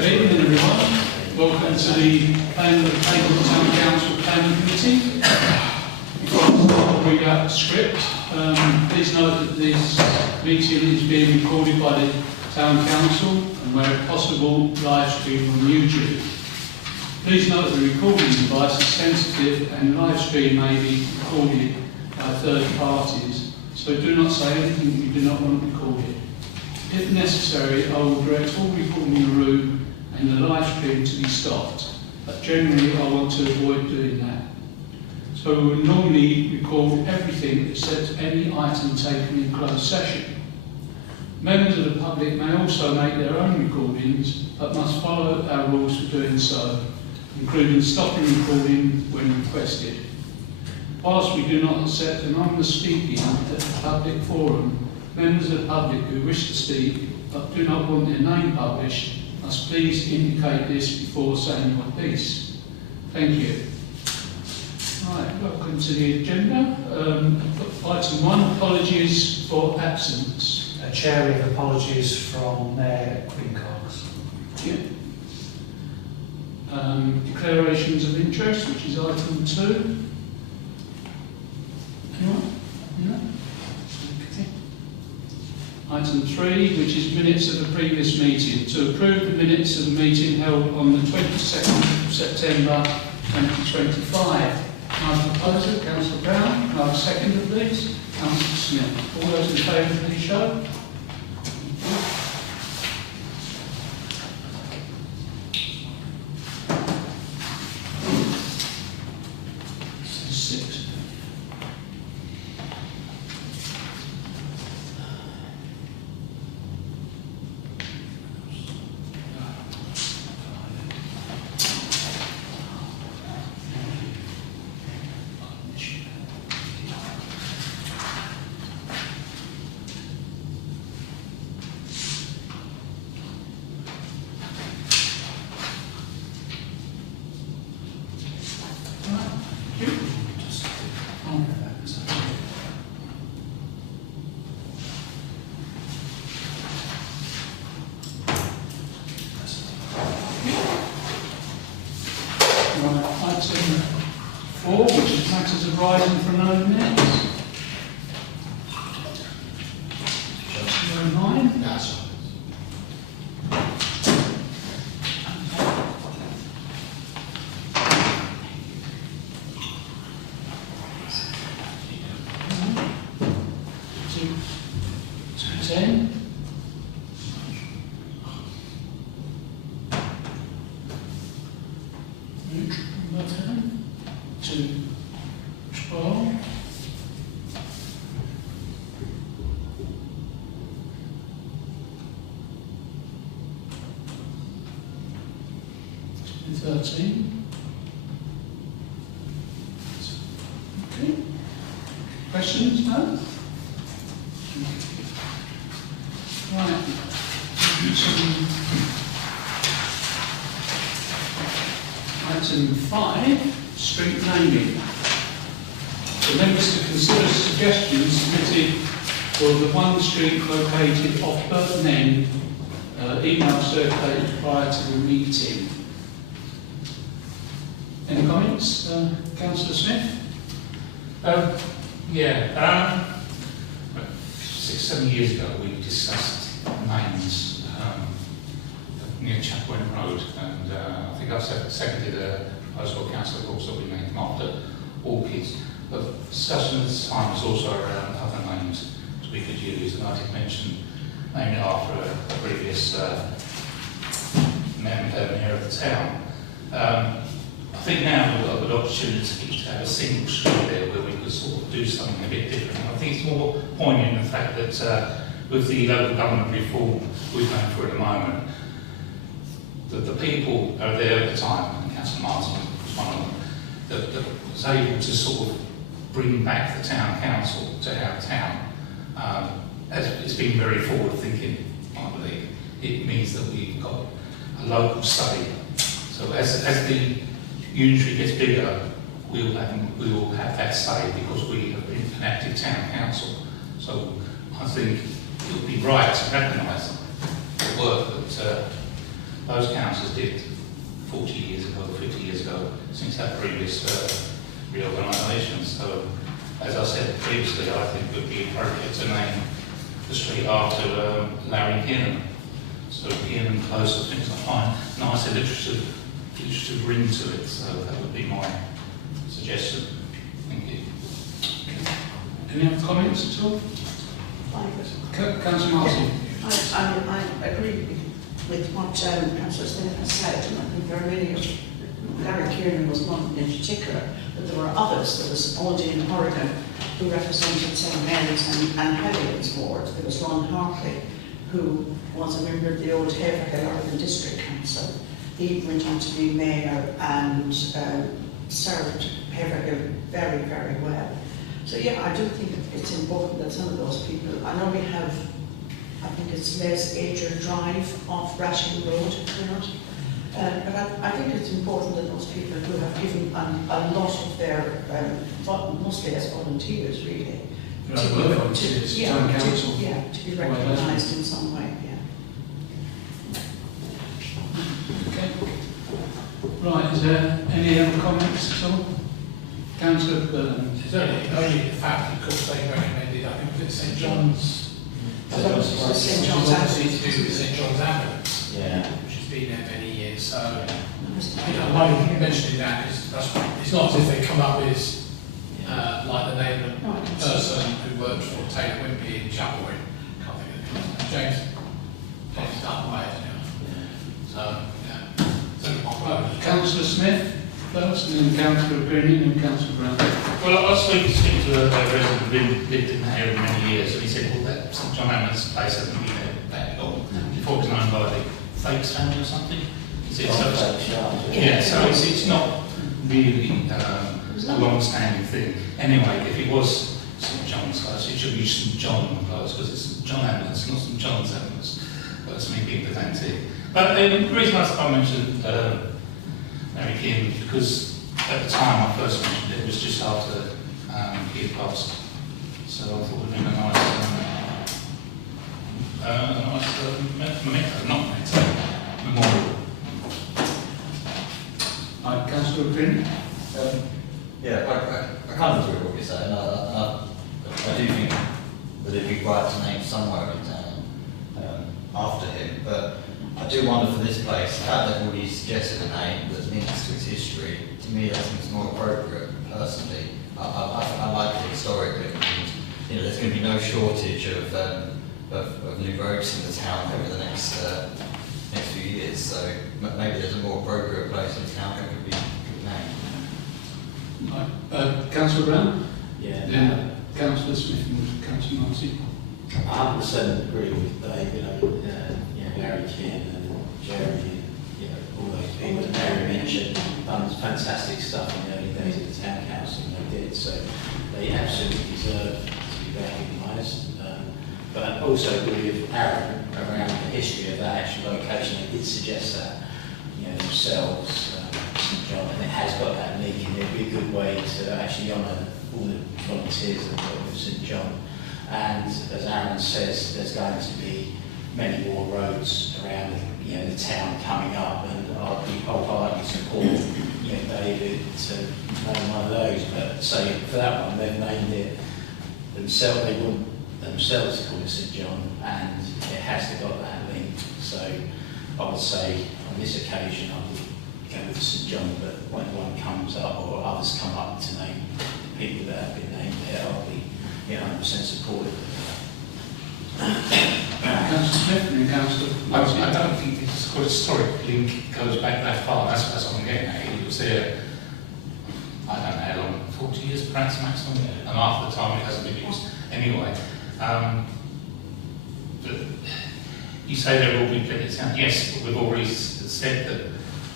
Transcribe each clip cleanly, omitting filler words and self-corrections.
Good evening, everyone. Welcome to the Haverhill Town Council Planning Committee. Before I start, I'll read out the script. Please note that this meeting is being recorded by the Town Council and where possible, live stream on YouTube. Please note the recording device is sensitive and live stream may be recorded by third parties, so do not say anything you do not want recorded. If necessary, I will direct all recording in the room and the live stream to be stopped, but generally I want to avoid doing that. So we will normally record everything except any item taken in closed session. Members of the public may also make their own recordings, but must follow our rules for doing so, including stopping recording when requested. Whilst we do not accept anonymous speaking at the public forum, members of the public who wish to speak but do not want their name published must please indicate this before saying your piece. Thank you. Right, welcome to the agenda. Item 1, apologies for absence. Chairing apologies from Mayor Quincox. Yeah. Declarations of interest, which is item 2. Anyone? No? Okay. Item 3, which is minutes of the previous meeting. To approve the minutes of the meeting held on the 22nd of September 2025. Can I propose it? Councillor Brown. Can I have a seconder, please? Councillor Smith. All those in favour, please show. Item 4, which is matters arising from open minutes. Number 9. That's right. To 10. To 12. To 13. Okay. Questions? No? Right. Item 5. Street naming. For members to consider suggestions submitted for the one street located off Burton End, email circulated prior to the meeting. Any comments, Councillor Smith? 6-7 years ago we discussed names near Chapwin Road, and I think I've seconded a proposal Councillor Course that we named after orchids. But discussion at the time was also around other names that we could use, and I did mention naming it after a previous mayor of the town. I think now we've got a good opportunity to have a single street there where we could sort of do something a bit different. I think it's more poignant in the fact that with the local government reform we're going through at the moment, that the people are there at the time, and Councillor Martin was one of them, that was able to sort of bring back the town council to our town. It's been very forward thinking, I believe. It means that we've got a local say. So as the unitary gets bigger, we will have that say because we have been an active town council. So I think it would be right to recognise the work that those councils did 40 years ago, 50 years ago, since that previous reorganisation. So, as I said previously, I think it would be appropriate to name the street after Larry Kiernan. So Kiernan Close, I think, I find nice alliterative ring to it. So that would be my suggestion. Thank you. Any other comments at all? Councillor Martin. I agree with what Councillor Smith has said, and I think there are many of Larry Kiernan was one in particular, but there were others. There was Aldi in Oregon who represented St Mary's and Haverhill's ward. There was Ron Hartley, who was a member of the old Haverhill Urban District Council. He went on to be mayor and served Haverhill very, very well. So yeah, I do think it's important that some of those people, I know we have, I think it's Les Ager Drive off Rashing Road, but I think it's important that those people who have given a lot of their, mostly as volunteers really, to be recognised in some way, Okay. Right, is there any other comments at all? Councillor Byrne. It's only the fact that, of course, they recommended, I think, was it St John's? St John's Obviously to do with St John's Ambulance, which has been there many years. So, I'm only mentioning that because it's not as if they come up with like the name of the person who worked for Taylor Wimpey in Chapelwood. Can't think of the name. James Dunway, So, yeah. So, Councillor Smith first, and then Councillor Green and Councillor Brown. Well, I was speaking to a resident who lived in that area for many years, and he said, well, that St John Ambulance place hasn't been there that long. Before it was known by the Fakes family or something. He said, so it's not really a long-standing thing. Anyway, if it was St John's Close, it should be St John Close, because it's St John Ambulance, not St John's Ambulance. But that's me being pedantic. But the reason I mentioned Mary Kiernan, because at the time I first mentioned it, was just after he had passed. So I thought it would have been a nice memorial. Councillor Green. Yeah, I kind of agree with what you're saying. I do think that it'd be right to name somewhere in town after him, but I do wonder for this place, the fact that already suggested a name that's linked to its history, to me that seems more appropriate, personally. I like it historically. And, there's going to be no shortage of new roads in the town over the next few years, so maybe there's a more appropriate place in town that could be named. Councillor Brown? Yeah. Councillor Smith and Councillor Martin. I 100% agree with Dave, Larry Kiernan and Jeremy, all those people that Mary mentioned, done fantastic stuff in the early days of the town council, and they did, so they absolutely deserve to be recognised. But I also agree with Aaron around the history of that actual location. They did suggest that, themselves, St John, and it has got that link, and it'd be a good way to actually honour all the volunteers that work with St John. And as Aaron says, there's going to be many more roads around the town coming up, and I'd be wholeheartedly support David to name one of those. But so for that one, they've named it themselves. They want themselves to call it St John, and it has to got that link. So I would say on this occasion, I would go with St John. But when one comes up or others come up to name the people that have been named there, I'll be 100% supportive. Councillor Smith and Councillor Martin. I don't think this historic link goes back that far. That's what I'm getting at. It was there, I don't know how long, 40 years perhaps maximum, and after the time it hasn't been used anyway. But you say there will be plenty of town. Yes, but we've already said that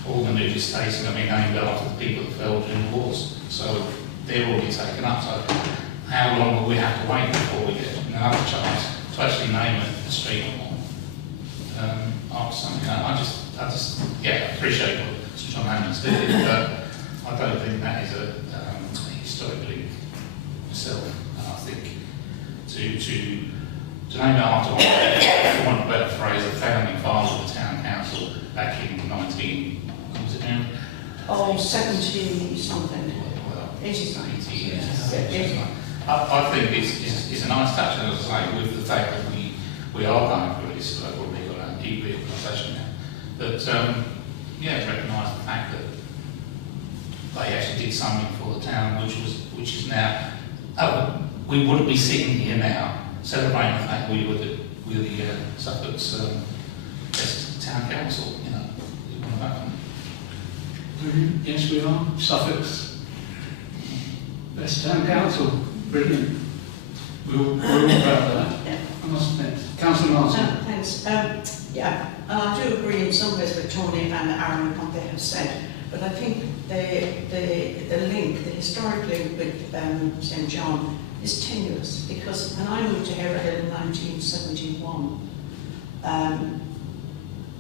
all the new estates are going to be named after the people that fell during the wars. So they're already taken up. So how long will we have to wait before we get another chance to actually name a street or after something? I just appreciate what St John Ambulance did, but I don't think that is a historic link myself. And I think to name it after one, for want of a better phrase, the founding fathers of the town council back in 19, what was it now? Oh, 70 something. Well, 80 something. 80 years. Yeah. I think it's a nice touch, as I say, with the fact that we are going through this local legal and deregulation now. But yeah, recognise the fact that they actually did something for the town, which is now. Oh, we wouldn't be sitting here now celebrating the fact we were the Suffolk's best town council. You know, we want to vote on it. Brilliant. Yes, we are. Suffolk's best town council. Brilliant. We're all proud of that. Yeah. I must admit. Councillor Martin. Thanks. Yeah, and I do agree in some ways with Tony and Aaron what they have said, but I think the link, the historic link with St John is tenuous, because when I moved to Haverhill in 1971,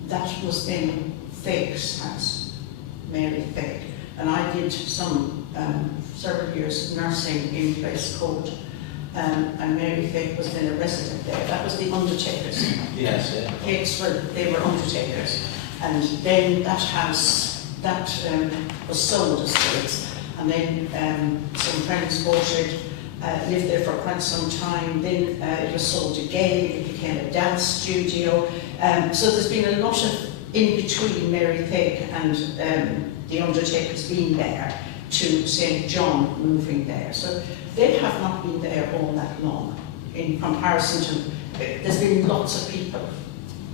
that was then Fake's house, Mary Fake, and I did several years of nursing in Place Court. And Mary Fake was then a resident there. That was the undertakers. Yes, yeah. Fakes they were undertakers. And then that house, was sold as Fakes. And then some friends bought it, lived there for quite some time. Then it was sold again, it became a dance studio. So there's been a lot of in between Mary Fake and the undertakers being there to St John moving there. So they have not been there all that long in comparison to, there's been lots of people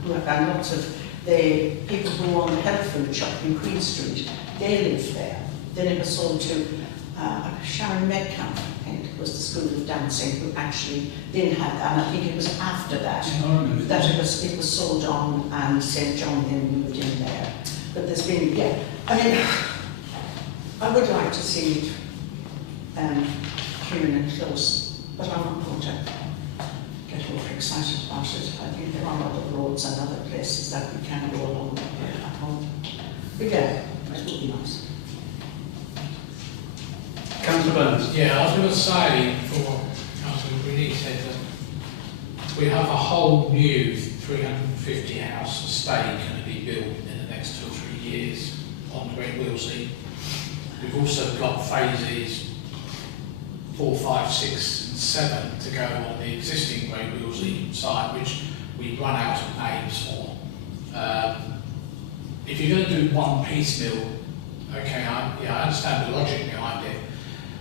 who have done lots of the people who own the health food shop in Queen Street, they lived there. Then it was sold to Sharon Metcalf, I think, was the School of Dancing, who actually then had, and I think it was after that, that it was sold on and St John then moved in there. But there's been, yeah, I mean, I would like to see it clean and close, but I'm not going to get overexcited about it. I think there are other roads and other places that we can go along at home. But yeah, it would be nice. Councillor Burns. Yeah, I was going to say, for Councillor Green said that we have a whole new 350 house estate going to be built in the next 2 or 3 years on the Great Willsey. We've also got phases 4, 5, 6 and 7 to go on the existing Great Willsey site, which we run out of names for. If you're going to do one piecemeal, okay, I understand the logic behind it,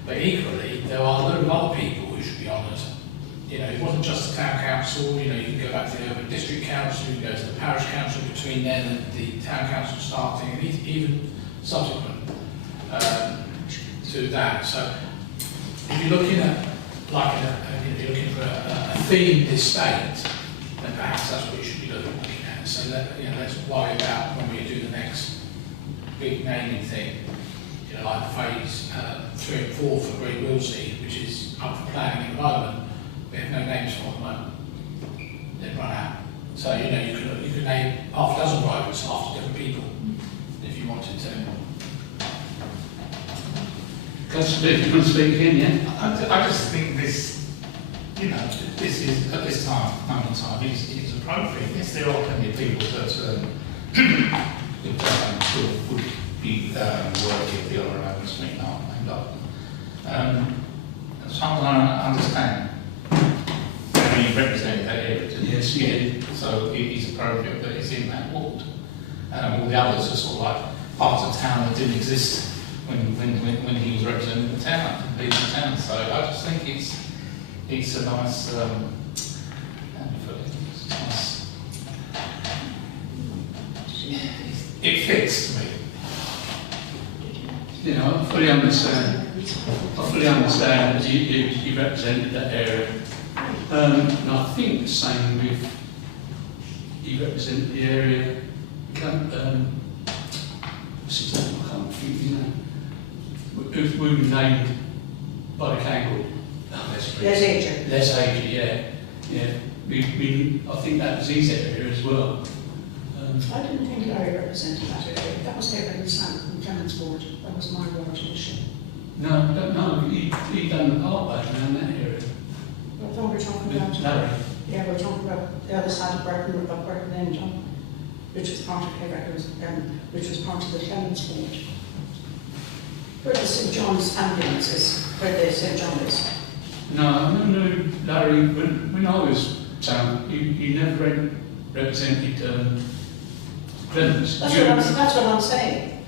but equally there are a lot of other people who should be honoured. You know, it wasn't just the town council, you know, you can go back to the urban district council, you can go to the parish council between then and the town council starting, and even subsequent to that. So if you're looking at you're looking for a themed estate, then perhaps that's what you should be looking at. So let's worry about when we do the next big naming thing, you know, like phase 3 and 4 for Great Willsey, which is up for planning at the moment. We have no names for it at the moment. They've run out. So you know, you could name half a dozen roads after different people if you wanted to. Councillor Dick, you want to speak again, yeah? I just think this, you know, this is, at this moment in time, is appropriate. Yes, there are plenty of people that would be worthy of the honour of this meeting, aren't they? As far as I understand, I mean, you represented that area, didn't you? Yes, yeah. So it is appropriate that it's in that ward. All the others are sort of like parts of town that didn't exist when he was representing the town, leading the town. So I just think it's a nice, how do you put it? It's nice. It fits to me. You know, I fully understand that you represented that area. And I think the same with, you represent the area, what's his name, I can't think, you know, we were named by the Kangaroo. Les Ager. Les Ager, yeah. Yeah. I think that was his area as well. I didn't think Larry represented that area. That was Haverhill and Clements Ward. That was my ward initially. No, he done the parkway around that area. I thought we were talking about... Larry. Yeah, we were talking about the other side of Burton End, John. which was part of Haverhill, which was part of the Clements ward. Where the St John's ambulances, where the St John is. No, I remember Larry, when I was town, you never represented Clements. That's what I'm saying.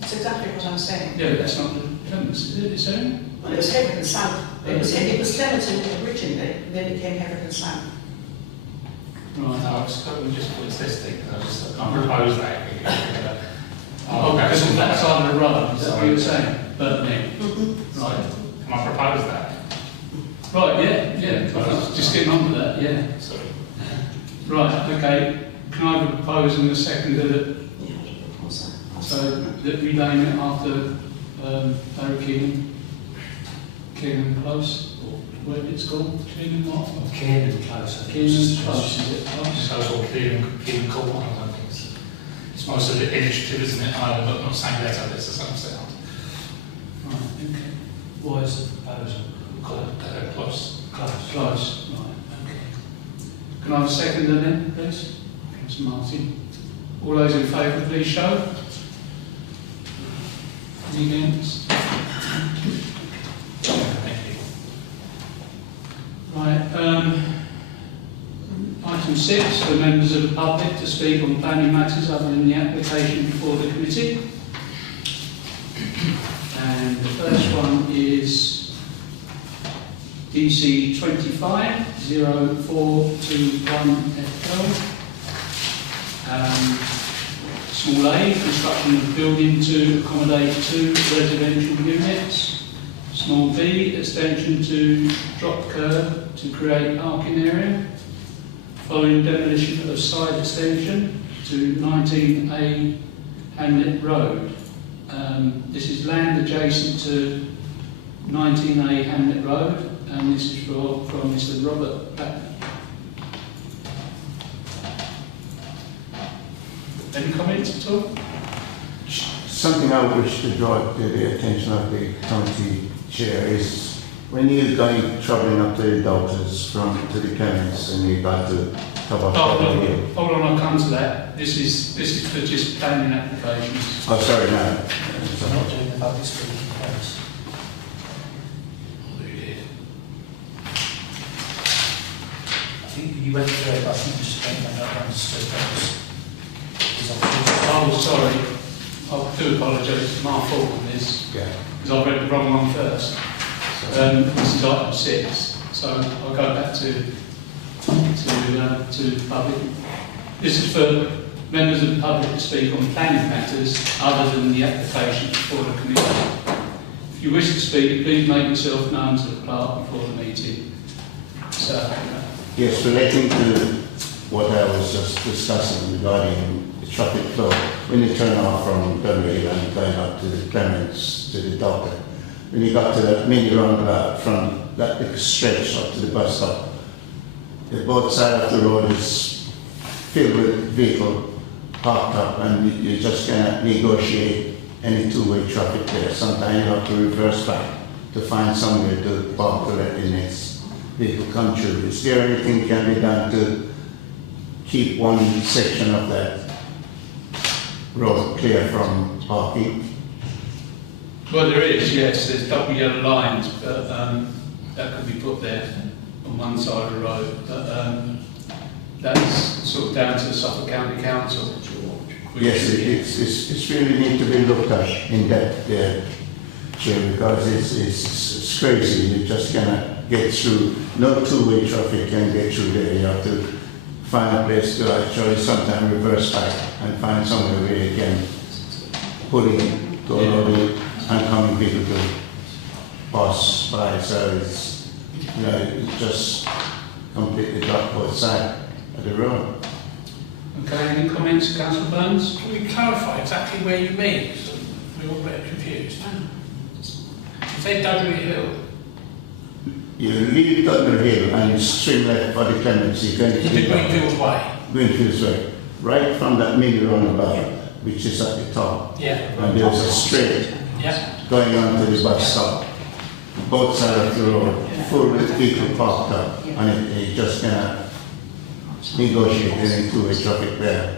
That's exactly what I'm saying. Yeah, but that's not the Clements, is it? It's saying? Well, it was Haverhill South. It was Clements originally, then it became Haverhill South. Right. No, it's just what's this thing, I can't propose that. Oh, because of that side of the road, is that what you were saying? Burton. Right. Can I propose that? Right, yeah. I was just getting on with that, yeah. Sorry. Right, okay. Can I have a proposal and a second that, Yeah, of course. so that we name it after Barry Keenan Close, or what it's called? Keenan what? Kiernan Close. Keenan Close, is it Close? So it's all clean cool, I don't think it's most of the initiative, isn't it? I'm not saying that, this is some sound. Right, okay. What is the proposal? Close. Close, right, okay. Can I have a second then, please? Thanks, Martin. All those in favour, please show. Any against? Thank you. Right, item 6, for members of the public to speak on planning matters other than the application before the committee. And the first one is DC 25-0421FL. Small A, construction of building to accommodate 2 residential units. Small B, extension to drop curb to create parking area. Following demolition of side extension to 19A Hamlet Road. This is land adjacent to 19A Hamlet Road, and this is from Mr. Robert Patton. Any comments at all? Something I wish to draw to the attention of the county chair is when you're going travelling up to the doctors from to the chemists and you got to cover Hold on, I'll come to that. This is for just planning applications. Oh, sorry, no. We're not doing the public speaking first. I think you went through it, but I think you just don't understood that. Oh, sorry. I do apologise. It's my fault on this, Yeah. because I read the wrong one first. This is item 6, so I'll go back to public. This is for members of the public to speak on planning matters other than the application before the committee. If you wish to speak, please make yourself known to the clerk before the meeting. So, Yes, relating to what I was just discussing regarding the traffic flow, when you turn off from Haverhill and going up to the Clements, to the doctor, when you got to that mini roundabout from that big stretch up to the bus stop, both sides of the road is filled with vehicle parked up, and you just cannot negotiate any two-way traffic there. Sometimes you have to reverse back to find somewhere to park to let the next vehicle come through. Is there anything can be done to keep one section of that road clear from parking? well, there is, yes. There's double yellow lines, but that could be put there on one side of the road. But that's sort of down to the Suffolk County Council. Yes, it's really need to be looked at in depth there, Chair, because it's crazy. You just cannot get through. No two-way traffic can get through there. You have to find a place to actually sometimes reverse back and find somewhere where you can pull in to allow the oncoming people to pass by. So it's, you know, it's just completely blocked both sides of the road. Okay, any comments, Councillor Burns? Can we clarify exactly where you mean? So we're all a bit confused. You say Dudley Hill. You leave Haverhill Hill and you swing left for the Clements, you're going to The Greenfield Way. Greenfield's Way, right from that mini roundabout, which is at the top. Yeah. And there's a straight Yeah. going on to the bus stop. Both sides of the road, full with people parked up, and you just cannot negotiate any two-way traffic there.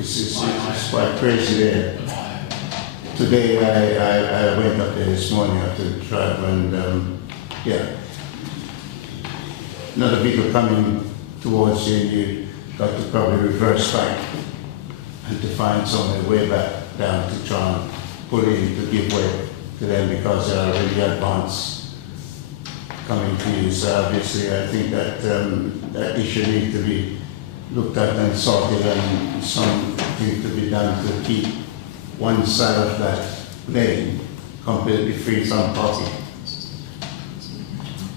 It's quite crazy there. Today I went up there this morning after the drive and yeah, another vehicle coming towards you and you got to probably reverse back and to find somewhere way back down to try and pull in to give way to them because they're already advanced coming to you. So obviously I think that that issue needs to be looked at and sorted and something to be done to keep one side of that lane completely free from parking.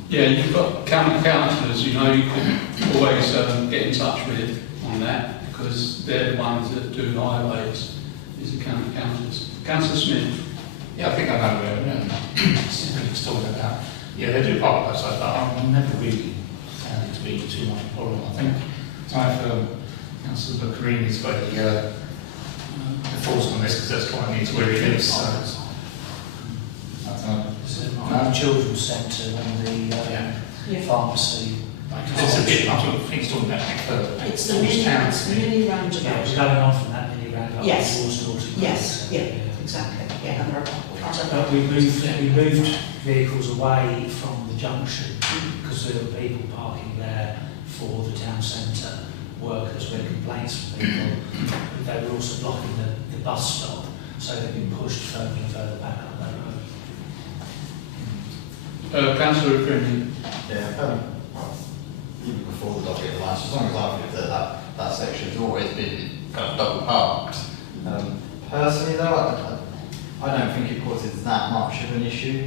Yeah, you've got county councillors, you know, you can always get in touch with on that because they're the ones that do the highways, is the county councillors. Councillor Smith. Yeah, I think I know where it's talking about. Yeah, they do park outside, but I've never really found it to be too much of a problem. I think time for Councillor Baccarini's very falls on this because that's quite near to where he lives. So, I don't know. The children's centre and the pharmacy. It's a bit, I think it's talking about further. It's the mini roundabout. Yeah, it's going on from that mini roundabout. Yes. Towards Norton. Yes, yeah, exactly. Yeah, and there are But we moved vehicles away from the junction because there were people parking there for the town centre workers. We had complaints from people. They were also blocking the bus stop, so they've been pushed further and further back up that road. Councillor Brennan. Yeah, even before the dog lines, as long as I've lived there, that section has always been kind of double parked. Personally though, I don't think it causes that much of an issue.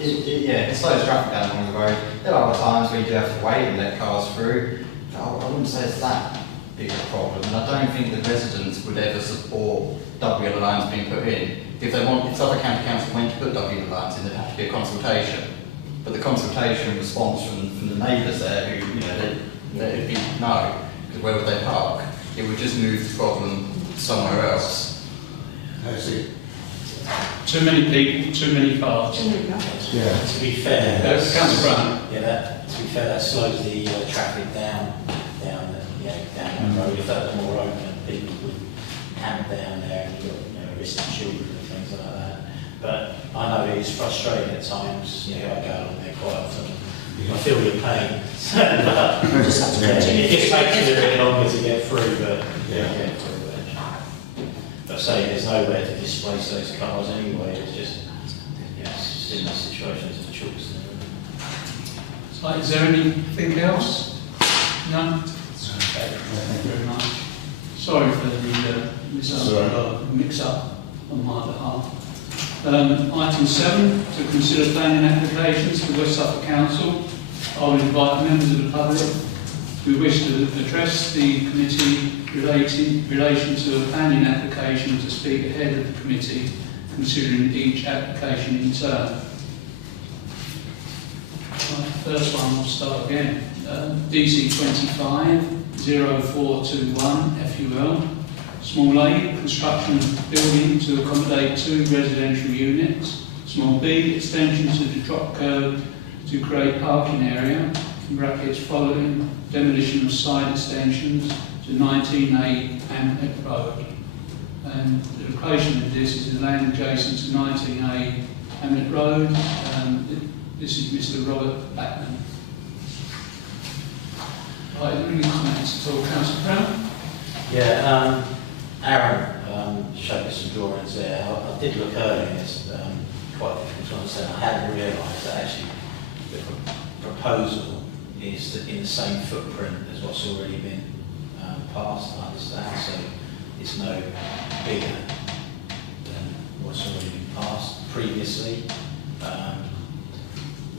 It slows traffic down along the road. There are times where you do have to wait and let cars through. I wouldn't say it's that big a problem, and I don't think the residents would ever support double yellow lines being put in. If other county council went to put double yellow lines in, there'd have to be a consultation. But the consultation response from the neighbours there, who, you know, they'd be no, because where would they park? It would just move the problem somewhere else. I see. Too many people, too many cars. Yeah. To be fair, Councillor Brown. to be fair, that slows the traffic down the road. If that was more open, people would hammer down there and you've got arrested children and things like that. But I know it is frustrating at times. I go along there quite often. I feel your pain. It just makes it a bit longer to get through, but get through. But say there's nowhere to displace those cars anyway. It's just similar situations of choice. So, is there anything else? No? Okay, thank you very much. Sorry for the mix-up on my behalf. Item 7, to consider planning applications for West Suffolk Council. I will invite members of the public who wish to address the committee relation to a planning application to speak ahead of the committee, considering each application in turn. First one, we'll start again. DC 25-0421 FUL. Small A, construction of building to accommodate 2 residential units. Small B, extension to the drop curb to create parking area, in brackets following demolition of side extensions to 19A Amnet Road. And the location of this is the land adjacent to 19A Amnet Road. This is Mr. Robert Backman. Right, are there any comments at all, Councillor Brown? Yeah, Aaron showed us some drawings there. I did look earlier, and it's quite difficult to understand. I hadn't realised that actually the proposal is in the same footprint as what's already been passed, I understand, so it's no bigger than what's already been passed previously,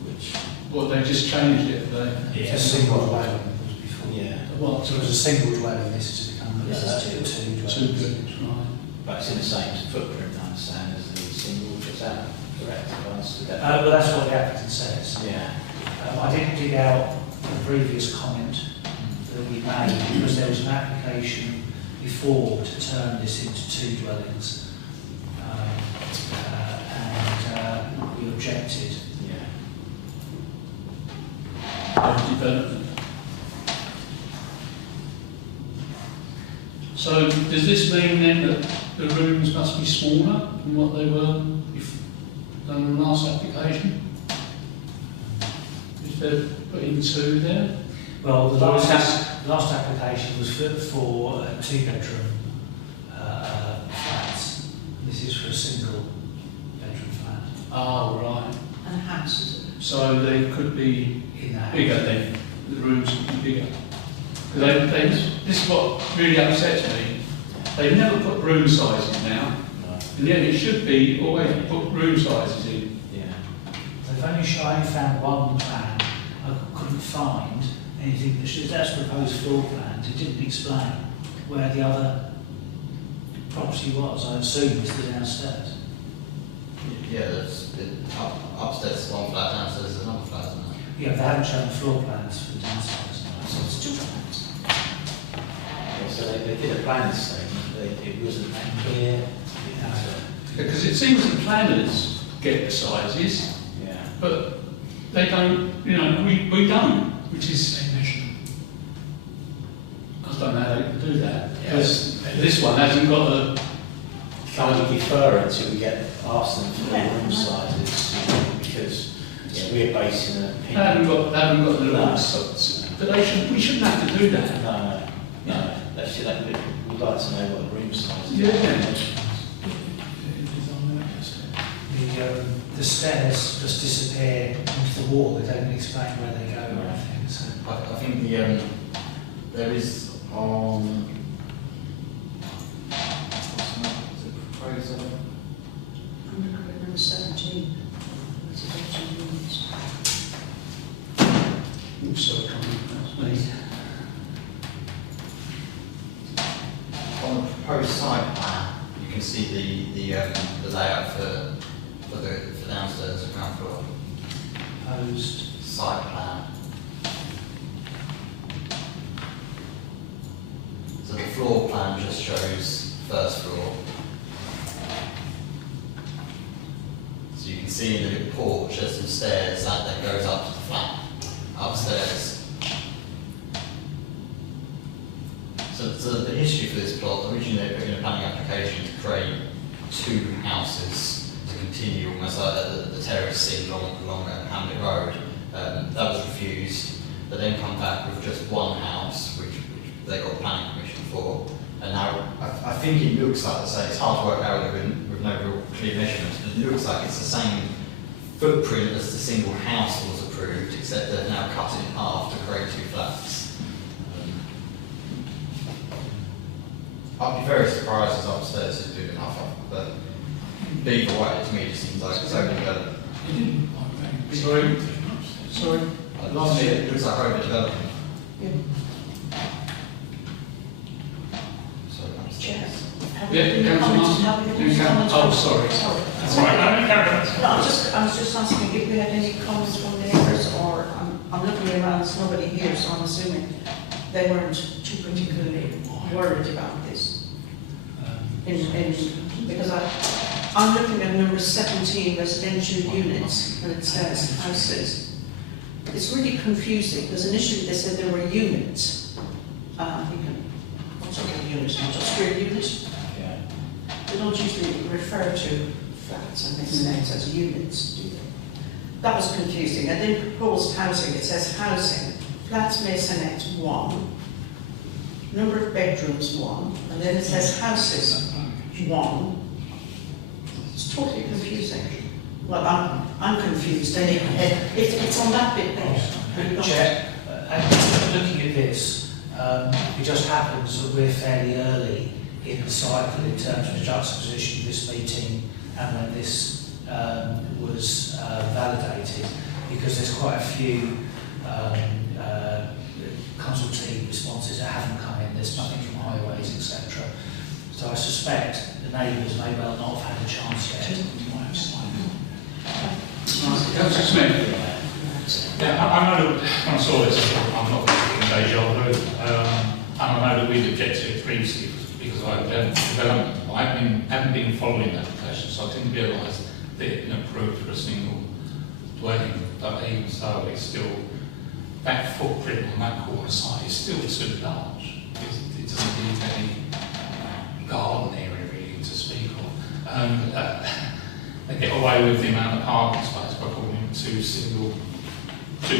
which... Well, they just changed it, It's a single dwelling before. Yeah. What? So it was a single dwelling, this has become two dwellings. 2 buildings, right. But it's in the same footprint, I understand, as the single, is that correct? If I understood that? Well, that's what the applicant says. Yeah. I didn't dig out the previous comment that we made because there was an application before to turn this into 2 dwellings, and we objected. Yeah. Development. So does this mean then that the rooms must be smaller than what they were than the last application? If they're putting 2 there? Well, the Or is last application was for 2-bedroom flats. This is for a single bedroom flat. Oh, right. And houses. So they could be In that bigger then, the rooms could be bigger. Because this is what really upsets me. They never put room sizes now, and yet it should be always put room sizes in. Yeah. They've only found one plan. I couldn't find anything. That's proposed floor plans. It didn't explain where the other property was. I assume it's the downstairs. Yeah, upstairs is one flat, downstairs is another flat, isn't it? Yeah, they haven't shown floor plans for the downstairs. So it's 2 flats. Yeah, so they did a planning statement, it wasn't that clear. Because it seems the planners get the sizes, Yeah. but they don't, we don't, which is, I don't know how they can do that. Because this one hasn't got a, Can we defer until we get asked them for the room sizes, because we're basing an they haven't opinion. got the rules. But we shouldn't have to do that. No, we'd like to know what the room size is. Yeah. The stairs just disappear into the wall. They don't explain where they go or anything. So. I think there is on. What's the proposal? Under grid number 17. Residential units. Also, that's me. On the proposed site plan, you can see the layout for downstairs and ground floor. Proposed. Site plan. So the floor plan just shows first floor. So you can see in the little porch there's some stairs that goes up to the flat upstairs. So the history for this plot, originally they put in a planning application to create 2 houses to continue almost like the terrace scene along Hamlet Road. That was refused. They then come back with just 1 house, which they got planning permission for. And now I think it looks like, it's hard to work out with no real clear measurements, but it looks like it's the same footprint as the single house that was approved, except they've now cut it in half to create 2 flats. I'd be very surprised if upstairs is big enough, but either way, to me it just seems like it's overdeveloped. Sorry. Last year it looks like overdevelopment. Yeah. So Chair. Yeah, Councillor sorry. That's all right. No, I was just asking if we had any comments from the neighbours, or I'm looking around, there's nobody here, so I'm assuming they weren't too particularly worried about this. Because I'm looking at number 17, residential units, and it says houses. It's really confusing, because initially they said there were units. What's a unit? Industrial unit? Yeah. They don't usually refer to flats and they say it as units, do they? That was confusing. And then proposed housing, it says housing. Flats masonette 1, number of bedrooms 1, and then it says houses 1. It's totally confusing. Well, I'm confused anyway. It's on that bit there. Chair, looking at this, it just happens that we're fairly early in the cycle in terms of the juxtaposition of this meeting and when this was validated, because there's quite a few consultee responses that haven't come in. There's nothing from highways, etc. So I suspect the neighbours may well not have had a chance yet. Councillor Smith. Yeah, I know that when I saw this, I'm not thinking deja vu, and I know that we've objected to it previously because I haven't been following the application, so I didn't realise that it had been approved for a single dwelling, but even so, it's still, that footprint on that corner side is still too large. It doesn't need any and they get away with the amount of parking space by calling them two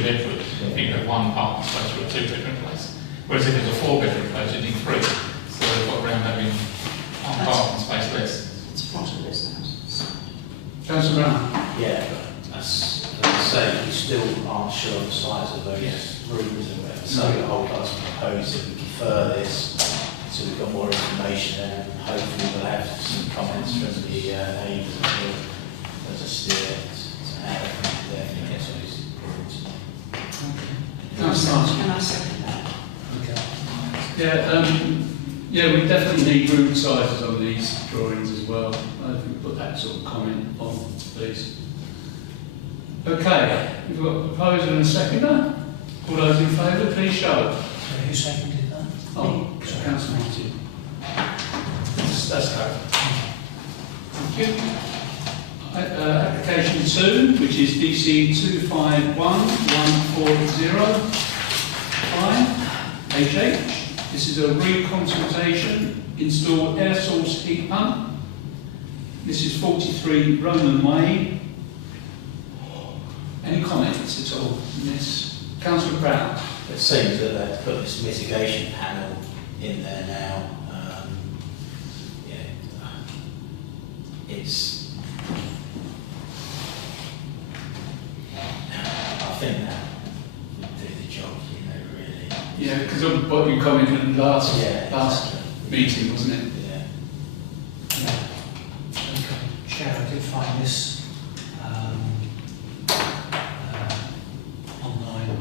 bedrooms. I think you have one parking space for a 2-bedroom place. Whereas if it's a 4-bedroom place, you need 3. So they've got around having one parking space less. It's part of this house. Councillor Brown? Yeah, but as I say, we still aren't sure of the size of those rooms and whatever. So the whole class proposed that we defer this so we've got more information and hopefully we'll have some comments from the neighbours as a steer to how we can definitely get some of these rooms. Councillor Martin? Can I second that? Okay. Yeah, we definitely need room sizes on these drawings as well. I think put that sort of comment on, please. Okay, we've got a proposer and a seconder. All those in favour, please show. So who seconded that? Oh, Councillor Martin. That's correct. Thank you. Application 2, which is DC 251140 This is a reconsultation, install air source heat pump. This is 43 Roman Way. Any comments at all on this? Councillor Brown? It seems that they've put this mitigation panel in there now. I think that would do the job, really. Yeah, because of what you commented on last Exactly. meeting, wasn't it? Yeah. Okay. Chair, I did find this online.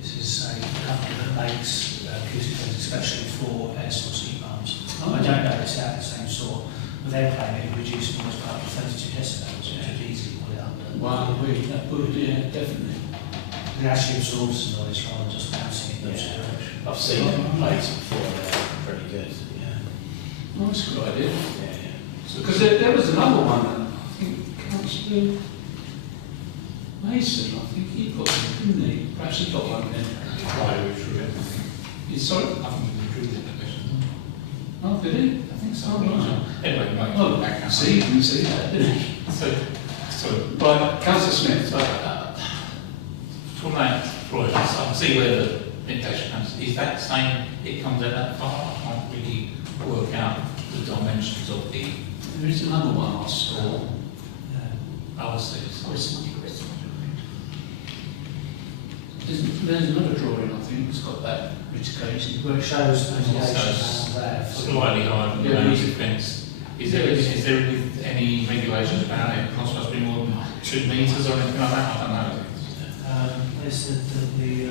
This is a company that makes acoustic filters especially for air source heat pumps. I don't know if it's out of the same sort, but they're claiming it reduces noise by up to 32 decibels, which would easily put it under. Wow, that would, yeah, definitely. It actually absorbs the noise rather than just bouncing in those Yeah. directions. I've seen them in place before, they're pretty good. Yeah. Oh, that's a good idea. Yeah. Because there was another one that I think Councillor Mason, I think he got one, didn't he? Perhaps he got one then. Sorry? I think we drew the question. Oh, did he? I think so. Right. Anyway, you might Oh, back see, you can see that, didn't he? So, Right, Councillor Smith. from that project, I can see where the mitigation comes. Is that saying it comes out that far? I can't really work out the dimensions of the. There is another one I saw. I see. There's another drawing, I think, it's got that mitigation. Where it shows the mitigation Also, panel there. slightly higher than the Yeah, basic fence. Is there any regulations about it? Not supposed to be more than 2 metres or anything like that? I don't know. They said that the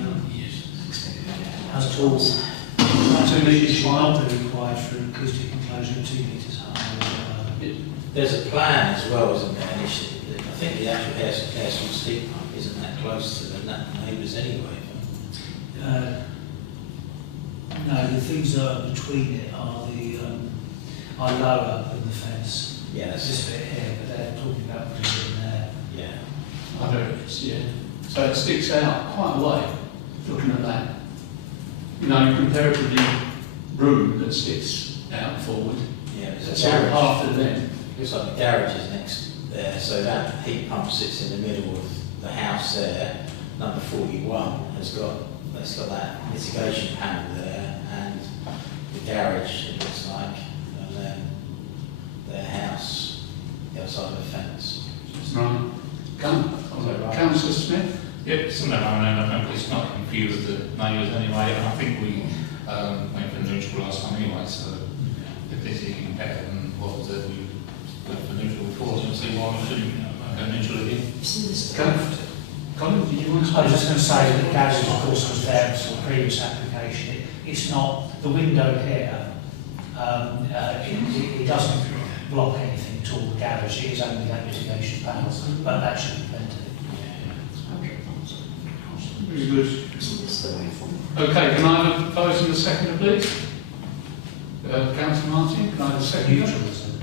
as tall 2 metres should wide. not be required for an acoustic enclosure of 2 metres high. There's a plan as well, isn't there, initially? I think the actual air source heat pump isn't that close to the neighbours anyway. No, the things that are between it are lower than the fence. Yeah, It's that's this bit here, but they're talking about putting it in there. yeah. I know it is, yeah. So it sticks out quite a way, looking at that. You know, comparatively room that sticks out forward. Yeah, there's That's a all garage. after them. Looks like the garage is next there, so that heat pump sits in the middle of the house there. Number 41 it's got that mitigation panel there, and the garage, it looks like, and then their house, the other side of the fence. Right. Councillor Smith? Yep, something like that. I think it's not confused the neighbours anyway, and I think we went for neutral last time anyway, so if this is even better than what was it, we went for neutral before, so see why we shouldn't go neutral again. Colin, did you want to? I was just going to say that the garage, of course, was there for the previous application. It's not, the window here, it doesn't block anything at all, the garage. It is only that mitigation panel, but that should be plenty. Very good. Okay, can I have a proposal and a seconder, please? Councillor Martin, can I have a seconder? Neutral, isn't it?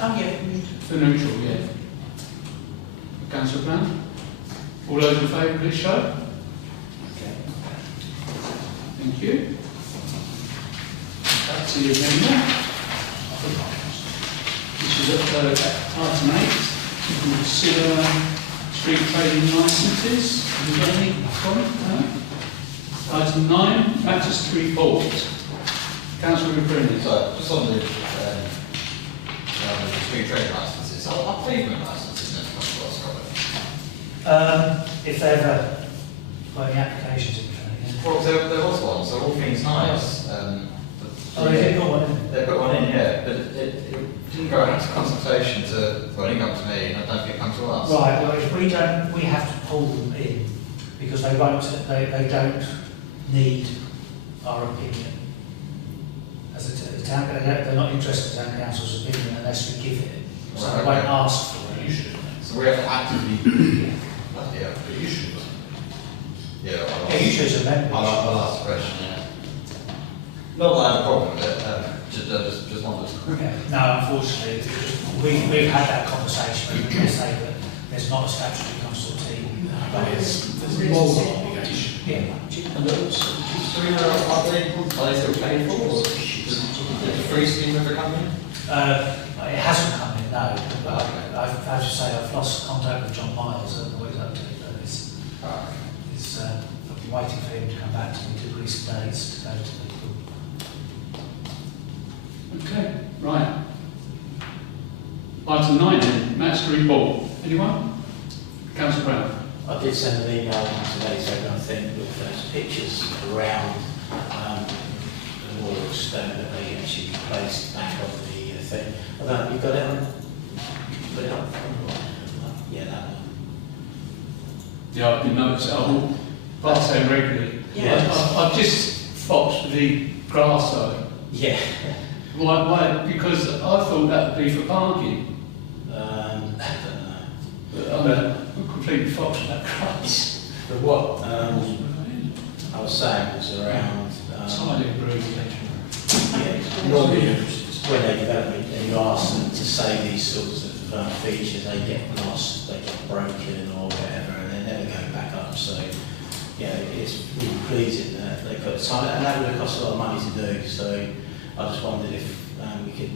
Oh, yeah. For neutral, yeah. Councillor Brown? All those in favour, please show. Thank you. Back to the agenda. Which is item 8, consider street trading licences. Have you got any comment? No? Item 9, matters to report. Councillor McBrennan. So, just on the street trade licences, are pavement licences meant to come to us, Robert? If they ever got any applications in front of you. Well, there was one, so all things nice. Oh, they did got one in. They put one in, yeah, but it didn't go out to consultation well, it didn't come to me, and I don't think it come to us. Right, well, if we don't, we have to pull them in because they won't, they don't need our opinion. As a town, they're not interested in town council's opinion unless we give it. So Right, they won't okay. ask for it. You should. So we have to actively, yeah, But you should. yeah, Yeah, you choose a member. I'll ask the question, yeah. Not that I have a problem with it, just wondered. Okay. No, unfortunately, we've had that conversation and they say that there's not a statutory consultee. But there's a moral obligation. Yeah. And those, do we know, are they still paying for, or does the free scheme ever come in? It hasn't come in, no. But Okay. I've had to say I've lost contact with John Miles. I don't know what he's up to, but it's, I've been waiting for him to come back to me to agree some dates to go to people. Okay, right. Item 9 then, matters to report. Anyone? Councillor Brown. I did send an email today, so I think with those pictures around the wall of stone that they actually placed back on the thing. I don't know, you got it on? Put it on? Yeah, that one. Yeah, I've been noticing, I walk past there regularly. Yeah. I've just foxed the grass though. Yeah. Why? Because I thought that would be for parking. I don't know. But I'm completely foxed that grass. But what I was saying was around. Tidy agree. Yeah, normally when they develop it and you ask them to say these sorts of features, they get lost, they get broken or whatever, and they never go back up. So, yeah, it's really pleasing that they put time, and that would have cost a lot of money to do. So, I just wondered if we could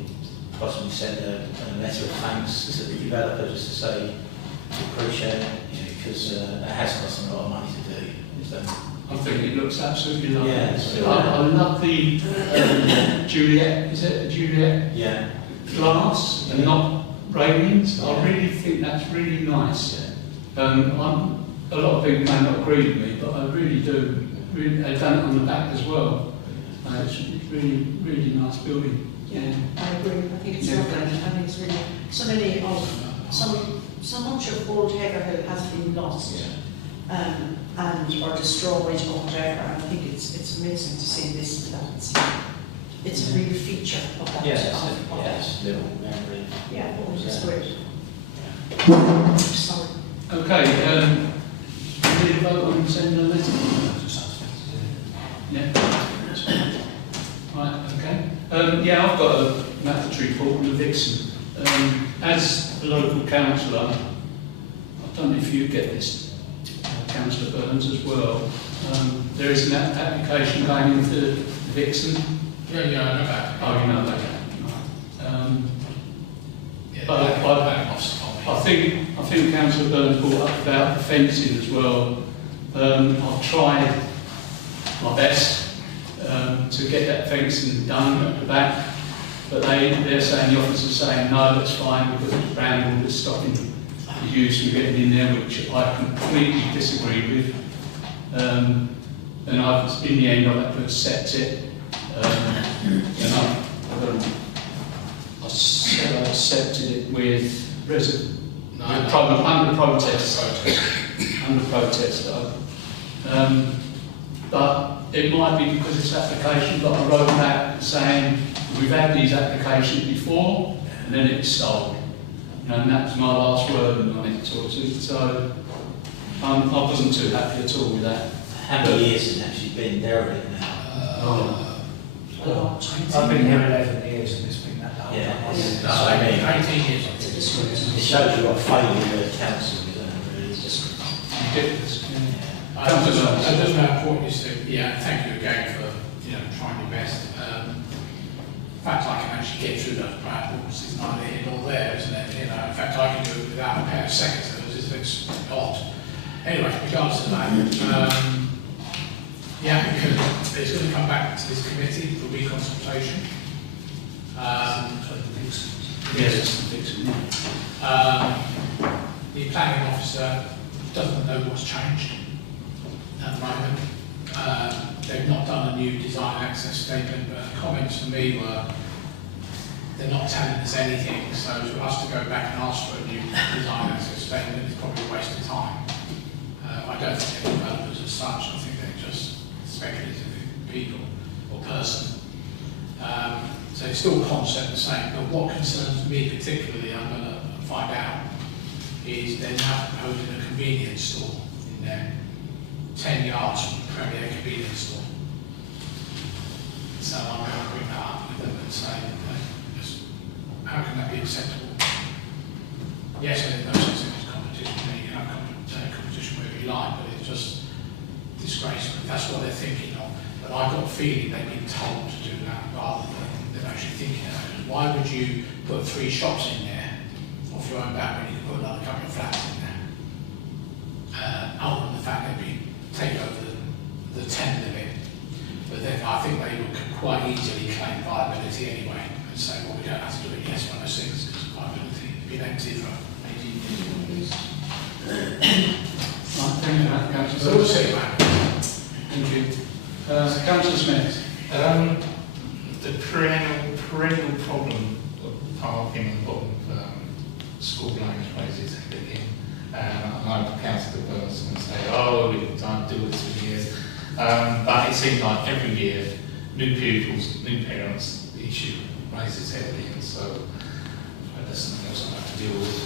possibly send a letter of thanks to the developer just to say we appreciate it, because it has cost them a lot of money to do. I think it looks absolutely lovely. Yeah, I love the Juliet, is it a Juliet yeah. glass and not railings? I really think that's really nice. A lot of people may not agree with me, but I really do. Really, they've done it on the back as well. It's really, really nice building. Yeah, I agree. I think it's lovely. I think it's really, so much of old Haverhill has been lost. And or destroyed or whatever. I think it's amazing to see this. It's a real feature of that. Yes, little memory. Yeah, it's great. Sorry. Okay, we need a vote on sending a letter? Yeah. Right, okay. Yeah, I've got a matter to report on the Vixen. As a local councillor, I don't know if you get this, Councillor Burns as well. There is an application going into the Vixen. Yeah, I know that. Oh, you know that. Yeah, But I think Councillor Burns brought up about the fencing as well. I've tried my best to get that fencing done at the back, but they're saying, the officers are saying no, that's fine because it's bramble that's stopping the use from getting in there, which I completely disagree with. And in the end I've had to accept it. I said I accepted it with under protest. Under protest. But it might be because it's application, but I wrote back saying we've had these applications before and then it's sold. And that's my last word on it. So I wasn't too happy at all with that. How many years has it actually been derelict now? I've been here 11 years and it's been that long. Yeah. So, I mean, 18 years. it shows you what failure the council is, really. It's just Ridiculous. I just know how important it is to, thank you again for, trying your best. fact, I can actually get through those brambles. It's neither here nor there, isn't it? You know, in fact, I can do it without a pair of secateurs. It's odd. Anyway, regardless of that, the applicant is going to come back to this committee for reconsultation. The planning officer doesn't know what's changed at the moment. They've not done a new design access statement, but comments from me were they're not telling us anything, so for us to go back and ask for a new design access statement is probably a waste of time. I don't think they're developers as such, I think they're just speculative people or person. So it's still concept the same, but what concerns me particularly, I'm going to find out, is they're now proposing a convenience store in there, 10 yards from the Premier convenience store. So I'm going to bring that up with them and say, how can that be acceptable? Yes, I think those things is competition, you can have competition wherever you like, but it's just disgraceful. That's what they're thinking of. But I've got a feeling they've been told to do that rather than they're actually thinking of it. Why would you put 3 shops in there off your own back when you can put another couple of flats in there? Other than the fact they've been taken over the 10 limit. But then I think they would quite easily claim viability anyway and say, well, we don't have to do it in S106 because viability has been empty for 18 years. Thank you, Councillor. So we'll see, man. Thank you. Councillor Smith. The perennial problem of parking at the bottom of school lanes raises head again. I know Councillor Burns can say, oh, we've done deal with this for years. But it seems like every year, new pupils, new parents, the issue raises head again. So that's something else I have to deal with.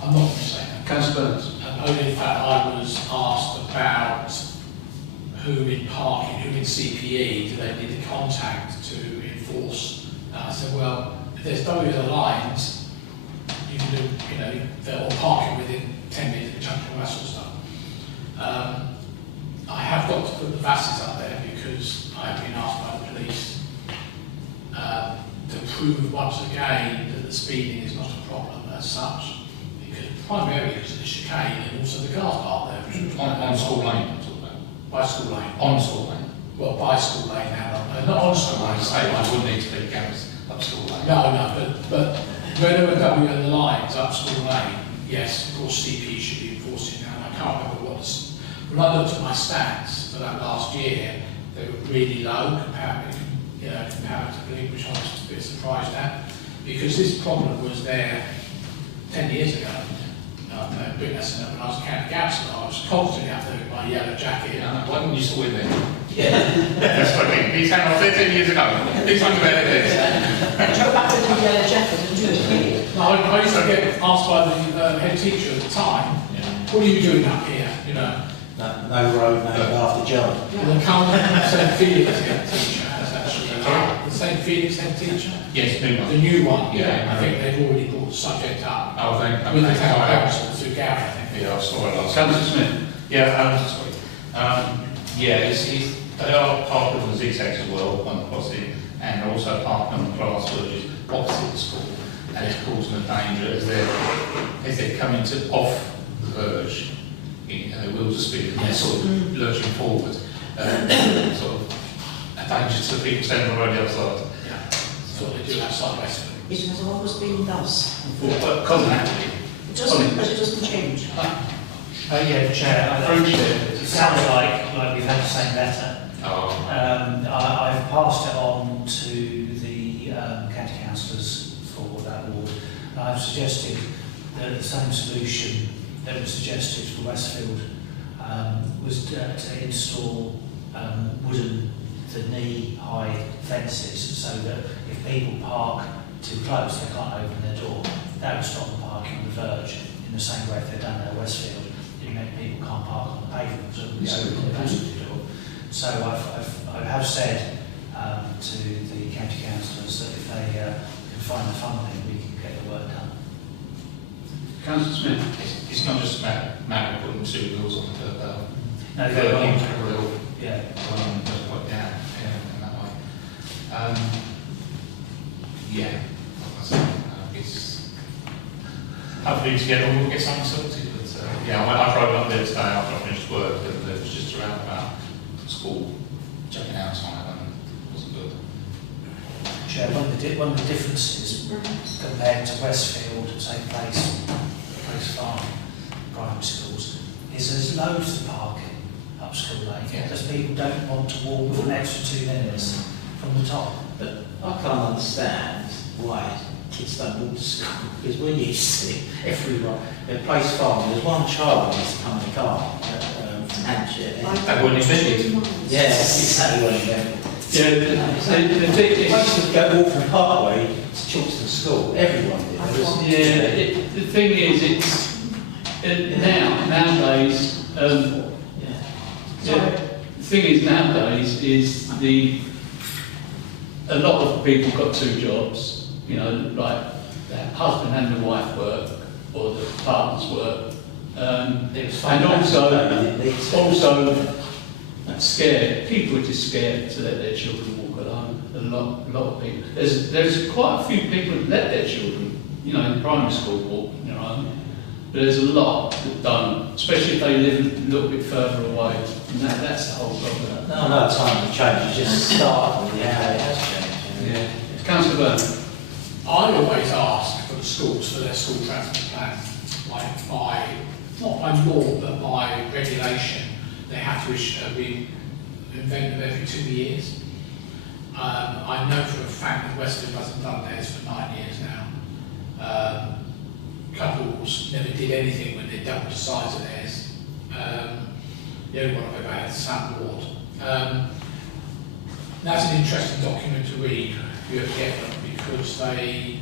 I'm not going to say that. Councillor Burns. Only in fact I was asked about who in parking, who in CPE do they need to contact to enforce. And I said, well, if there's no other lines, you can do, you know, they're all parking within 10 minutes of the junction, all that sort of stuff. I have got to put the VASs up there because I have been asked by the police to prove once again that the speeding is not a problem as such. Primarily because of the chicane and also the cars parked there. Which On school lane, I'm talking about. by school lane. On school lane. Well, by school lane now, not on school lane. I wouldn't need to be cameras up school lane. No, but whenever going on the lines up school lane, yes, of course CP should be enforcing that. I can't remember what was. When I looked at my stats for that last year, they were really low comparatively, which I was a bit surprised at, because this problem was there 10 years ago. I've been listening when I was a county councillor. I was constantly out there with my yellow jacket. Why didn't you saw it then? Yeah. That's what I mean. He's had 13 years ago. He's talking about this. Go back with the yellow jacket and do it here. No, I used to get asked by the head teacher at the time, what are you doing up here? You know. No road named after John. The current St Felix head teacher has actually. The St Felix head teacher. Yes, new one. The new one. Yeah. I think they've already brought the subject up. Oh, thank you. With the town council through Gary, I think. Yeah, I saw it last Councillor Smith. Yeah, sorry. They are parking on the zigzags as well, on the crossing, and also parking on the class verges opposite the school, and it's causing a danger as they're coming to off the verge. They will just speed and they're sort of lurching forward, sort of a danger to the people standing on the road the other side. Yeah. So they do have sideways. It has always been thus. But constantly. It doesn't, but it doesn't change. Yeah, Chair, it sounds like we've had the same letter. Oh. I've passed it on to the county councillors for that ward. I've suggested that the same solution that was suggested for Westfield was to install wooden to knee-high fences so that if people park too close, they can't open their door. That would stop them parking on the verge in the same way if they've done at Westfield. It meant people can't park on the pavement, so we open the passenger door. So I have said to the county councillors that if they can find the funding, we can get the work done. Councillor Smith. It's not just a matter of putting 2 wheels on the No, they're on on. Haverhill. Yeah. Just work down in that way. Yeah, like I said, it's hopefully we'll get something sorted. But yeah, I drove up there today after I finished work, and there was just around about school checking out on it, and it wasn't good. Chair, one of the differences compared to Westfield, say Place Farm primary schools, is there's loads of parking up School Lane, because people don't want to walk for an extra 2 minutes from the top. But I can't understand why kids don't walk to school, because we used to see everyone, at Place Farm, there's one child who used to come in the car from Hampshire. That wasn't invented. Yeah, that's exactly what he meant. Yeah, the thing is, Most of go walk from Parkway to Chilton School, everyone did. the thing is, it's nowadays. The thing is nowadays is a lot of people got 2 jobs. You know, like the husband and the wife work, or the partners work, and also scared. People are just scared to let their children walk alone. A lot of people. There's quite a few people that let their children, you know, in primary school walk on their own. But there's a lot that don't, especially if they live a little bit further away. And that's the whole problem. No, time to change. You just start with it has changed. Yeah. Councillor Byrne. I always ask for the schools for their school transport plan, like not by law, but by regulation. They have to invent them every 2 years. I know for a fact that Western hasn't done theirs for 9 years now. Couples never did anything when they doubled the size of theirs. The only one I've ever had is Sam Ward. That's an interesting document to read if you ever get them, because they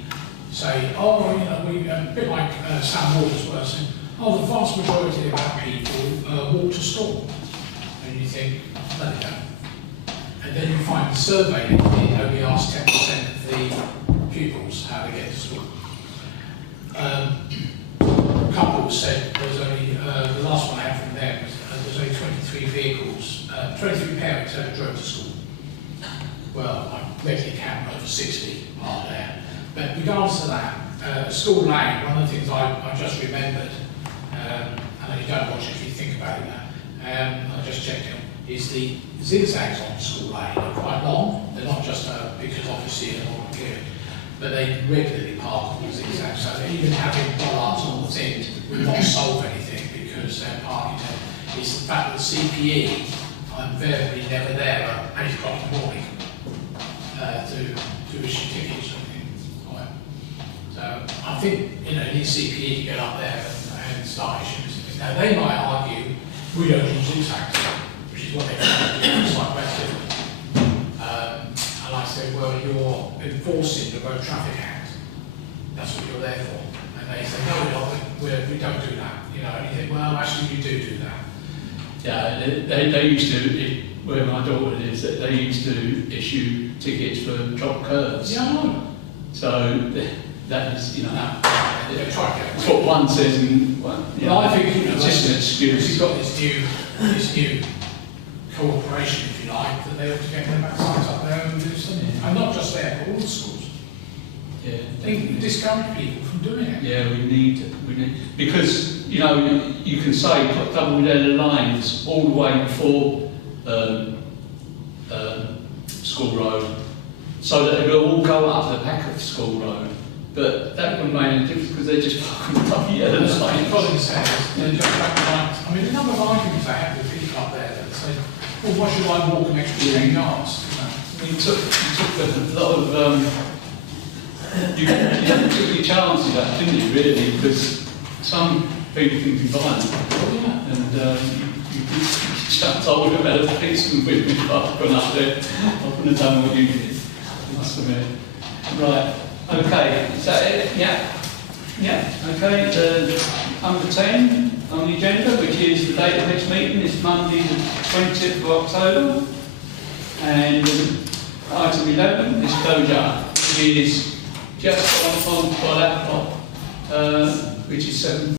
say, oh, you know, a bit like Sam Ward as well, saying, oh, the vast majority of our people walk to school. And you think, no, they don't. And then you find the survey that it only asks 10% of the pupils how they get to school. Couples said there's only, the last one I had from them was there's only 23 vehicles, 23 parents ever drove to school. Well, I regularly count over 60 are there. But regardless of that, School Lane, one of the things I just remembered, and you don't watch it if you think about it now, I just checked it, is the zigzags on School Lane are quite long. They're not just because obviously they're not clear, but they regularly park on the zigzags. So even having bollards on the thing will not solve anything, because they're parking there. It's the fact that CPE are invariably never there at 8 o'clock in the morning to issue tickets or anything. So I think, you know, need CPE to get up there and start issuing something. Now they might argue we don't use zigzags, which is what they do, just like Westfield. And I say, well, you're enforcing the Road Traffic Act. That's what you're there for. And they say, no, we don't do that. You know, and you think, well, actually, you do that. Yeah, they used to, where my daughter is, that they used to issue tickets for drop curves. Yeah, I know. So that is, you know, They try to get that's what one says, and one, you know, I think, you know, it's just an excuse. you've got this new cooperation, if you like, that they ought to get their backsides up there and do something. And not just there, but all the schools. Yeah, They discourage people from doing it. yeah, we need, because, you know, you can say put double yellow lines all the way before School Road, so that it'll all go up the back of School Road. But that wouldn't make any difference, because they're just fucking double yellow That's like lines. Colin says, then just back lines. I mean, the number of arguments I have with people up there that say, well, why should I walk an extra 10 yards? You know? You took a lot of, you took your chances that, didn't you, really? Because some people can be violent. And you just told them about a policeman with me, I've gone up there, I wouldn't have done what you did, I must admit. Right, okay, is that it? Yeah? Yeah, okay, number 10 on the agenda, which is the date of next meeting, is Monday the 20th of October. And item 11, disclosure, is just on by laptop, which is 7.